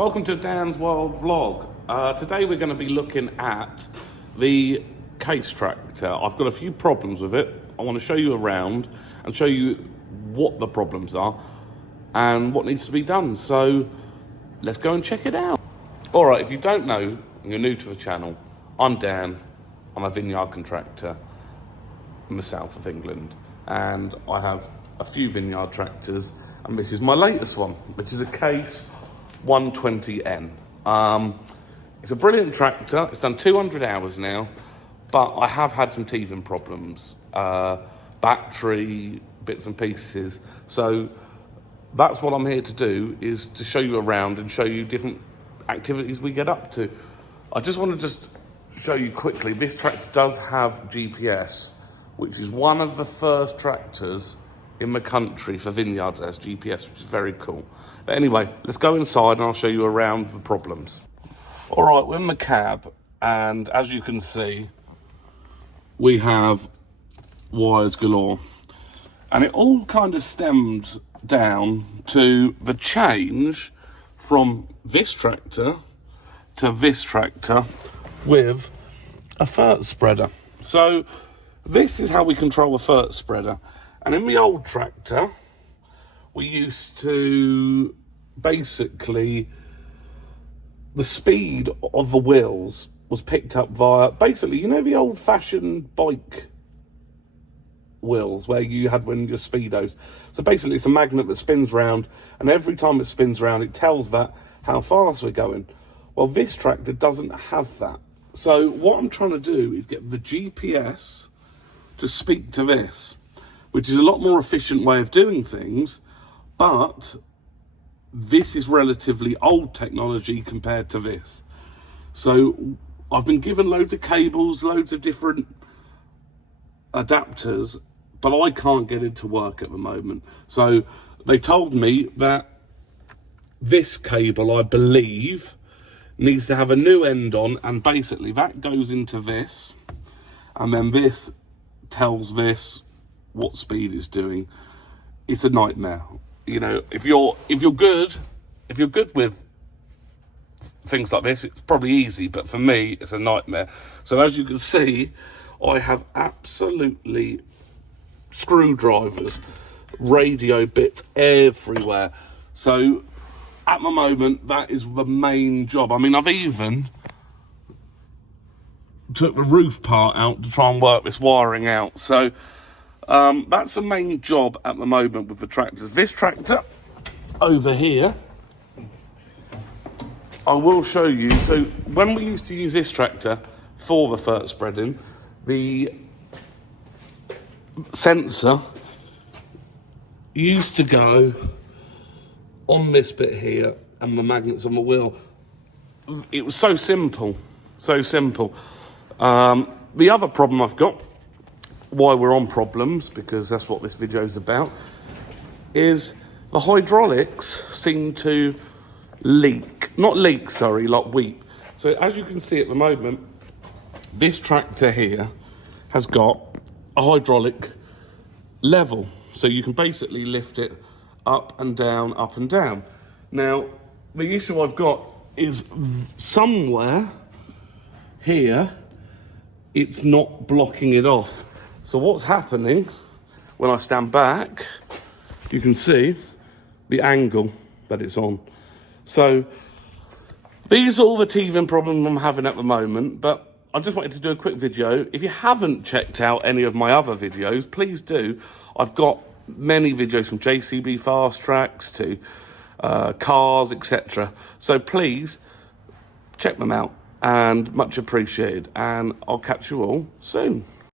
Welcome to Dan's World Vlog. Today we're going to be looking at the case tractor. I've got a few problems with it. I want to show you around and show you what the problems are and what needs to be done. So let's go and check it out. All right, if you don't know and you're new to the channel, I'm Dan. I'm a vineyard contractor in the south of England, and I have a few vineyard tractors, and this is my latest one, which is a Case 120N. It's a brilliant tractor. It's done 200 hours now, but I have had some teething problems, battery, bits and pieces. So that's what I'm here to do, is to show you around and show you different activities we get up to. I just want to just show you quickly, this tractor does have GPS, which is one of the first tractors in the country for vineyards that has GPS, which is very cool. But anyway, let's go inside and I'll show you around the problems. All right, we're in the cab, and as you can see, we have wires galore. And it all kind of stems down to the change from this tractor to this tractor with a fert spreader. So this is how we control a fert spreader. And in the old tractor, we used to basically, the speed of the wheels was picked up via, basically, you know the old-fashioned bike wheels where you had when your speedos. So basically it's a magnet that spins round, and every time it spins round it tells that how fast we're going. Well, this tractor doesn't have that. So what I'm trying to do is get the GPS to speak to this, which is a lot more efficient way of doing things, but this is relatively old technology compared to this. So I've been given loads of cables, loads of different adapters, but I can't get it to work at the moment. So they told me that this cable, I believe, needs to have a new end on, and basically that goes into this, and then this tells this what speed it's doing. It's a nightmare. You know, if you're good with things like this, it's probably easy, but for me it's a nightmare. So as you can see, I have absolutely screwdrivers, radio bits everywhere. So at the moment that is the main job. I mean, I've even took the roof part out to try and work this wiring out. So that's the main job at the moment with the tractors. This tractor over here, I will show you. So when we used to use this tractor for the fert spreading, the sensor used to go on this bit here and the magnets on the wheel. It was so simple, so simple. The other problem I've got, why we're on problems, because that's what this video is about, is the hydraulics seem to leak. Not leak, sorry, like weep. So as you can see at the moment, this tractor here has got a hydraulic level. So you can basically lift it up and down, up and down. Now, the issue I've got is somewhere here, it's not blocking it off. So what's happening, when I stand back, you can see the angle that it's on. So these are all the teething problems I'm having at the moment, but I just wanted to do a quick video. If you haven't checked out any of my other videos, please do. I've got many videos from JCB fast tracks to cars, etc. So please check them out, and much appreciated. And I'll catch you all soon.